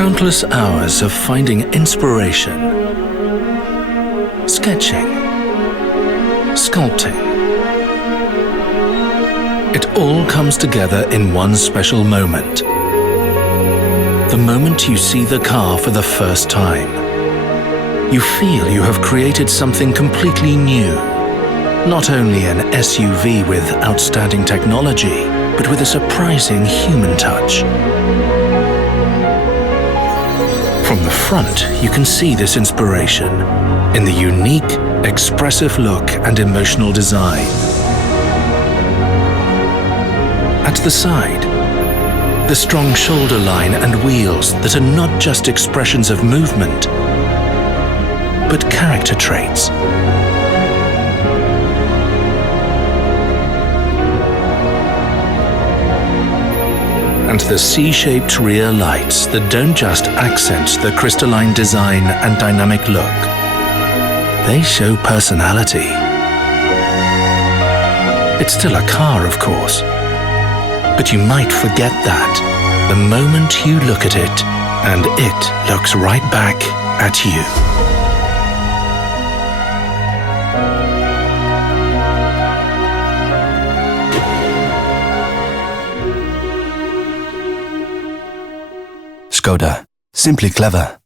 Countless hours of finding inspiration, sketching, sculpting. It all comes together in one special moment. The moment you see the car for the first time. You feel you have created something completely new. Not only an SUV with outstanding technology, but with a surprising human touch. From the front, you can see this inspiration in the unique, expressive look and emotional design. At the side, the strong shoulder line and wheels that are not just expressions of movement, but character traits. And the C-shaped rear lights that don't just accent the crystalline design and dynamic look. They show personality. It's still a car, of course, but you might forget that the moment you look at it and it looks right back at you. Skoda. Simply clever.